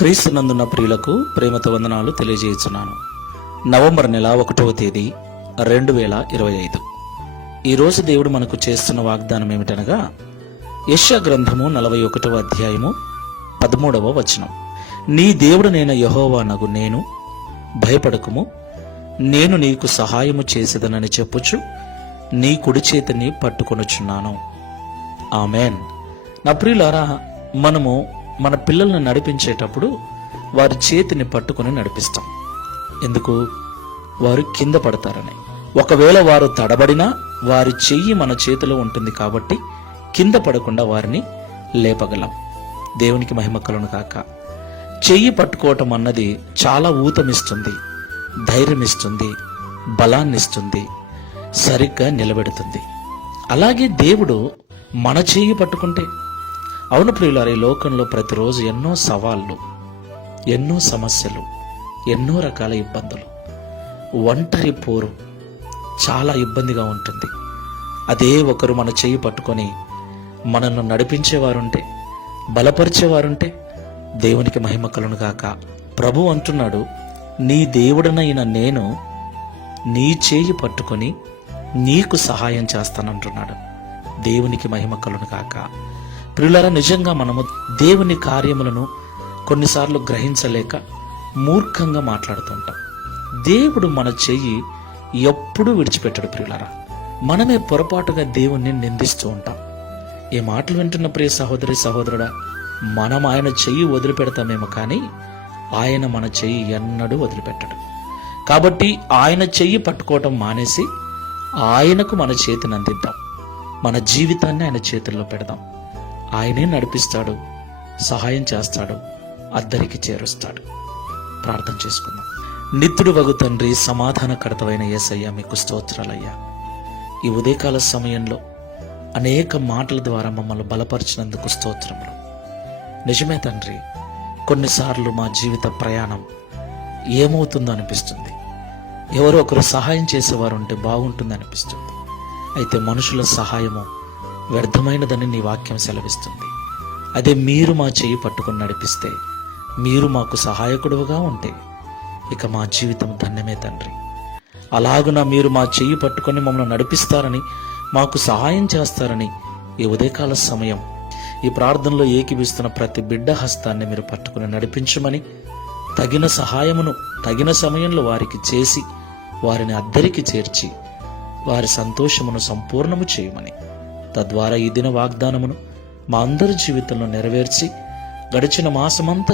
క్రీస్తునందున్న ప్రియులకు ప్రేమతో వందనాలు తెలియజేస్తున్నాను. నవంబర్ నెల 1వ తేదీ 2025. ఈరోజు దేవుడు మనకు చేస్తున్న వాగ్దానం ఏమిటనగా యెషయా గ్రంథము 41వ అధ్యాయము 13వ వచనం. నీ దేవుడనైన యెహోవానగు నేను, భయపడకుము, నేను నీకు సహాయము చేసేదనని చెప్పుచు నీ కుడి చేతిని పట్టుకొనుచున్నాను. ఆమెన్. నా ప్రియులారా, మనము మన పిల్లల్ని నడిపించేటప్పుడు వారి చేతిని పట్టుకుని నడిపిస్తాం. ఎందుకు? వారు కింద పడతారని. ఒకవేళ వారు తడబడినా వారి చెయ్యి మన చేతిలో ఉంటుంది కాబట్టి కింద పడకుండా వారిని లేపగలం. దేవునికి మహిమ కలుగును గాక. చెయ్యి పట్టుకోవటం అన్నది చాలా ఊతమిస్తుంది, ధైర్యమిస్తుంది, బలాన్నిస్తుంది, సరిగ్గా నిలబెడుతుంది. అలాగే దేవుడు మన చెయ్యి పట్టుకుంటే, అవును ప్రియులారా, ఈ లోకంలో ప్రతిరోజు ఎన్నో సవాళ్ళు, ఎన్నో సమస్యలు, ఎన్నో రకాల ఇబ్బందులు, ఒంటరి పోరు చాలా ఇబ్బందిగా ఉంటుంది. అదే ఒకరు మన చెయ్యి పట్టుకొని మనల్ని నడిపించేవారుంటే, బలపరిచేవారుంటే దేవునికి మహిమ కలుగును గాక. ప్రభు అంటున్నాడు, నీ దేవుడనైన నేను నీ చేయి పట్టుకొని నీకు సహాయం చేస్తానంటున్నాడు. దేవునికి మహిమ కలుగును గాక. ప్రియులారా, నిజంగా మనము దేవుని కార్యములను కొన్నిసార్లు గ్రహించలేక మూర్ఖంగా మాట్లాడుతుంటాం. దేవుడు మన చెయ్యి ఎప్పుడూ విడిచిపెట్టాడు. ప్రియులారా, మనమే పొరపాటుగా దేవుణ్ణి నిందిస్తూ ఉంటాం. ఈ మాటలు వింటున్న ప్రియ సహోదరి సహోదరుడా, మనం ఆయన చెయ్యి వదిలిపెడతామేమో కానీ ఆయన మన చెయ్యి ఎన్నడూ వదిలిపెట్టడు. కాబట్టి ఆయన చెయ్యి పట్టుకోవటం మానేసి ఆయనకు మన చేతిని అందిద్దాం. మన జీవితాన్ని ఆయన చేతుల్లో పెడదాం. ఆయనే నడిపిస్తాడు, సహాయం చేస్తాడు, అద్దరికి చేరుస్తాడు. ప్రార్థన చేసుకుందాం. నిత్యుడు వగు తండ్రి, సమాధానకర్తవైన యేసయ్య, మీకు స్తోత్రాలయ్యా. ఈ ఉదయకాల సమయంలో అనేక మాటల ద్వారా మమ్మల్ని బలపరిచినందుకు స్తోత్రములు. నిజమే తండ్రి, కొన్నిసార్లు మా జీవిత ప్రయాణం ఏమవుతుందో అనిపిస్తుంది. ఎవరో ఒకరు సహాయం చేసేవారు ఉంటే బాగుంటుంది అనిపిస్తుంది. అయితే మనుషుల సహాయము వ్యర్థమైనదని నీ వాక్యం సెలవిస్తుంది. అదే మీరు మా చేయి పట్టుకుని నడిపిస్తే, మీరు మాకు సహాయకుడుగా ఉంటే ఇక మా జీవితం ధన్యమే తండ్రి. అలాగున మీరు మా చెయ్యి పట్టుకొని మమ్మల్ని నడిపిస్తారని, మాకు సహాయం చేస్తారని ఈ ఉదయకాల సమయం ఈ ప్రార్థనలో ఏకీభిస్తున్న ప్రతి బిడ్డ హస్తాన్ని మీరు పట్టుకుని నడిపించమని, తగిన సహాయమును తగిన సమయంలో వారికి చేసి వారిని అద్దరికి చేర్చి వారి సంతోషమును సంపూర్ణము చేయమని, తద్వారా ఈ దిన వాగ్దానమును మా అందరి జీవితంలో నెరవేర్చి గడిచిన మాసమంతా